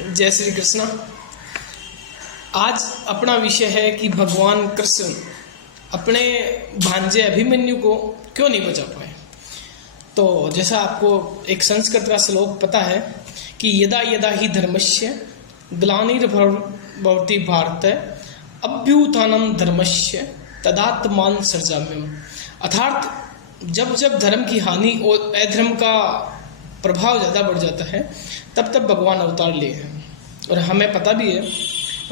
जय श्री कृष्ण। आज अपना विषय है कि भगवान कृष्ण अपने भांजे अभिमन्यु को क्यों नहीं बचा पाए। तो जैसा आपको एक संस्कृत का श्लोक पता है कि यदा यदा ही धर्मस्य ग्लानिर्भवति भारत अभ्युत्थानं धर्मस्य तदात्मान सृजाम्यहम्। अर्थात जब जब धर्म की हानि और अधर्म का प्रभाव ज़्यादा बढ़ जाता है तब तब भगवान अवतार लिए हैं। और हमें पता भी है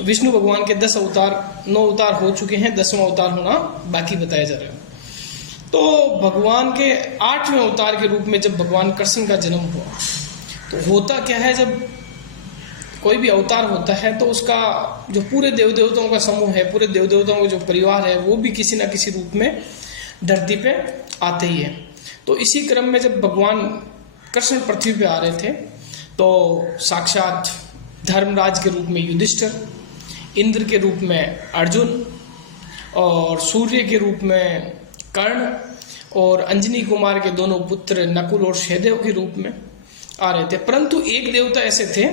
विष्णु भगवान के 9 अवतार हो चुके हैं, 10वां अवतार होना बाकी बताया जा रहा है। तो भगवान के 8वें अवतार के रूप में जब भगवान कृष्ण का जन्म हुआ तो होता क्या है, जब कोई भी अवतार होता है तो उसका जो पूरे देव देवताओं का समूह है, पूरे देव देवताओं का जो परिवार है, वो भी किसी न किसी रूप में धरती पे आते ही है। तो इसी क्रम में जब भगवान कृष्ण पृथ्वी पे आ रहे थे तो साक्षात धर्मराज के रूप में युधिष्ठिर, इंद्र के रूप में अर्जुन और सूर्य के रूप में कर्ण और अंजनी कुमार के दोनों पुत्र नकुल और सहदेव के रूप में आ रहे थे। परंतु एक देवता ऐसे थे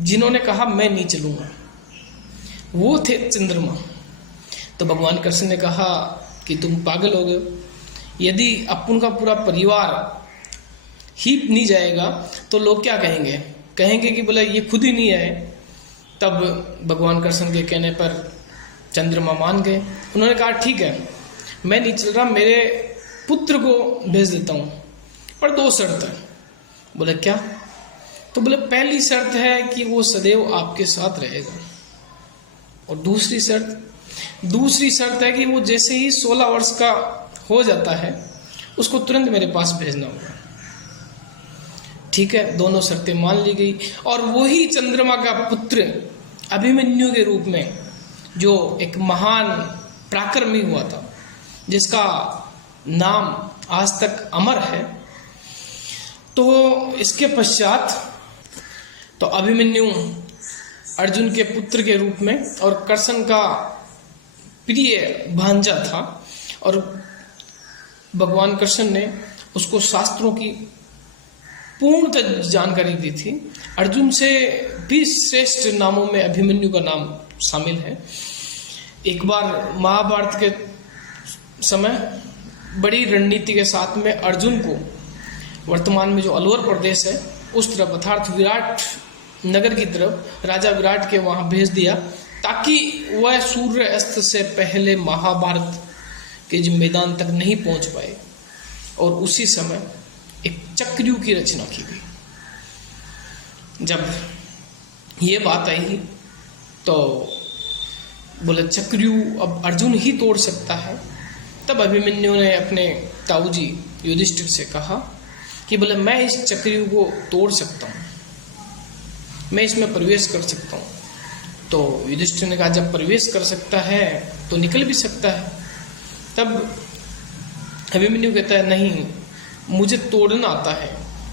जिन्होंने कहा मैं नहीं चलूंगा, वो थे चंद्रमा। तो भगवान कृष्ण ने कहा कि तुम पागल हो गए, यदि अपन का पूरा परिवार ही नहीं जाएगा तो लोग क्या कहेंगे, कहेंगे कि बोला ये खुद ही नहीं आए। तब भगवान कृष्ण के कहने पर चंद्रमा मान गए। उन्होंने कहा ठीक है, मैं नहीं चल रहा, मेरे पुत्र को भेज देता हूँ, पर 2 शर्त है। बोले क्या? तो बोले पहली शर्त है कि वो सदैव आपके साथ रहेगा, और दूसरी शर्त है कि वो जैसे ही 16 वर्ष का हो जाता है उसको तुरंत मेरे पास भेजना होगा। ठीक है, दोनों शर्तें मान ली गई। और वही चंद्रमा का पुत्र अभिमन्यु के रूप में जो एक महान पराक्रमी हुआ था, जिसका नाम आज तक अमर है, तो इसके पश्चात तो अभिमन्यु अर्जुन के पुत्र के रूप में और कृष्ण का प्रिय भांजा था। और भगवान कृष्ण ने उसको शास्त्रों की पूर्ण जानकारी दी थी। अर्जुन से भी श्रेष्ठ नामों में अभिमन्यु का नाम शामिल है। एक बार महाभारत के समय बड़ी रणनीति के साथ में अर्जुन को वर्तमान में जो अलवर प्रदेश है उस तरफ अर्थात विराट नगर की तरफ राजा विराट के वहां भेज दिया, ताकि वह सूर्य अस्त से पहले महाभारत के जो मैदान तक नहीं पहुंच पाए। और उसी समय एक चक्रव्यूह की रचना की गई। जब ये बात आई तो बोले चक्रव्यूह अब अर्जुन ही तोड़ सकता है। तब अभिमन्यु ने अपने ताऊजी युधिष्ठिर से कहा कि बोले मैं इस चक्रव्यूह को तोड़ सकता हूँ, मैं इसमें प्रवेश कर सकता हूँ। तो युधिष्ठिर ने कहा जब प्रवेश कर सकता है तो निकल भी सकता है। तब अभिमन्यु कहता है नहीं, मुझे तोड़ना आता है,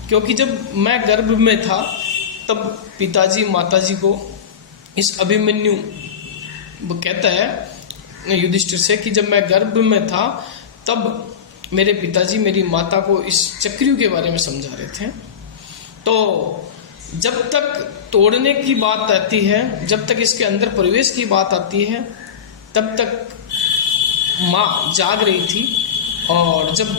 क्योंकि जब मैं गर्भ में था तब पिताजी माताजी को इस अभिमन्यु कहता है युधिष्ठिर से कि जब मैं गर्भ में था तब मेरे पिताजी मेरी माता को इस चक्रव्यूह के बारे में समझा रहे थे। तो जब तक तोड़ने की बात आती है, जब तक इसके अंदर प्रवेश की बात आती है, तब तक माँ जाग रही थी, और जब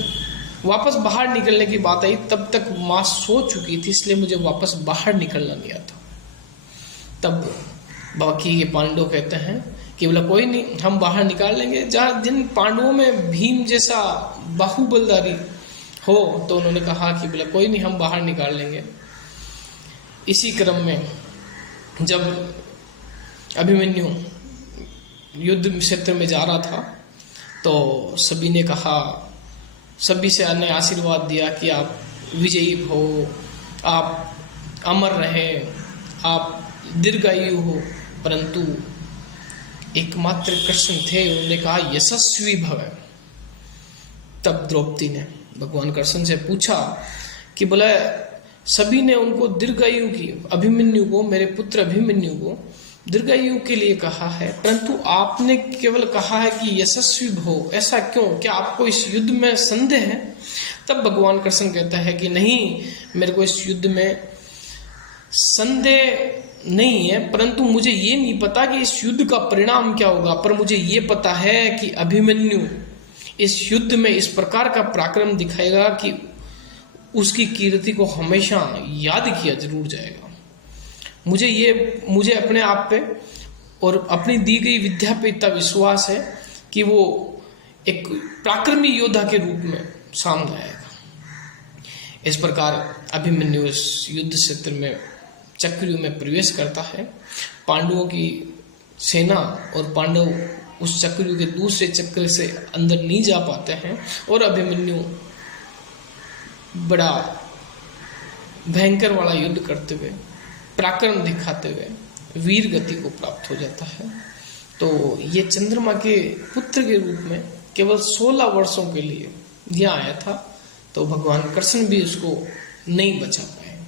वापस बाहर निकलने की बात आई तब तक माँ सो चुकी थी, इसलिए मुझे वापस बाहर निकलना नहीं आता। तब बाकी ये पांडव कहते हैं कि बोला कोई नहीं, हम बाहर निकाल लेंगे। जहाँ जिन पांडवों में भीम जैसा बाहुबलधारी हो, तो उन्होंने कहा कि बोला कोई नहीं, हम बाहर निकाल लेंगे। इसी क्रम में जब अभिमन्यु युद्ध क्षेत्र में जा रहा था तो सभी ने कहा, सभी से ने आशीर्वाद दिया कि आप विजयी हो, आप अमर रहे, आप दीर्घायु हो। परंतु एकमात्र कृष्ण थे, उन्होंने कहा यशस्वी भव। तब द्रौपदी ने भगवान कृष्ण से पूछा कि बोला सभी ने उनको दीर्घायु की, अभिमन्यु को, मेरे पुत्र अभिमन्यु को दीर्घायु के लिए कहा है, परंतु आपने केवल कहा है कि यशस्वी भव, ऐसा क्यों? क्या आपको इस युद्ध में संदेह है? तब भगवान कृष्ण कहता है कि नहीं, मेरे को इस युद्ध में संदेह नहीं है, परंतु मुझे ये नहीं पता कि इस युद्ध का परिणाम क्या होगा। पर मुझे ये पता है कि अभिमन्यु इस युद्ध में इस प्रकार का पराक्रम दिखाएगा कि उसकी कीर्ति को हमेशा याद किया जरूर जाएगा। मुझे अपने आप पे और अपनी दी गई विद्या पे इतना विश्वास है कि वो एक पराक्रमी योद्धा के रूप में सामने आएगा। इस प्रकार अभिमन्यु इस युद्ध क्षेत्र में चक्रव्यूह में प्रवेश करता है। पांडवों की सेना और पांडव उस चक्रव्यूह के दूसरे चक्र से अंदर नहीं जा पाते हैं और अभिमन्यु बड़ा भयंकर वाला युद्ध करते हुए, पराक्रम दिखाते हुए वीर गति को प्राप्त हो जाता है। तो ये चंद्रमा के पुत्र के रूप में केवल 16 वर्षों के लिए यह आया था, तो भगवान कृष्ण भी उसको नहीं बचा पाए।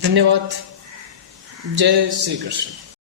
धन्यवाद। जय श्री कृष्ण।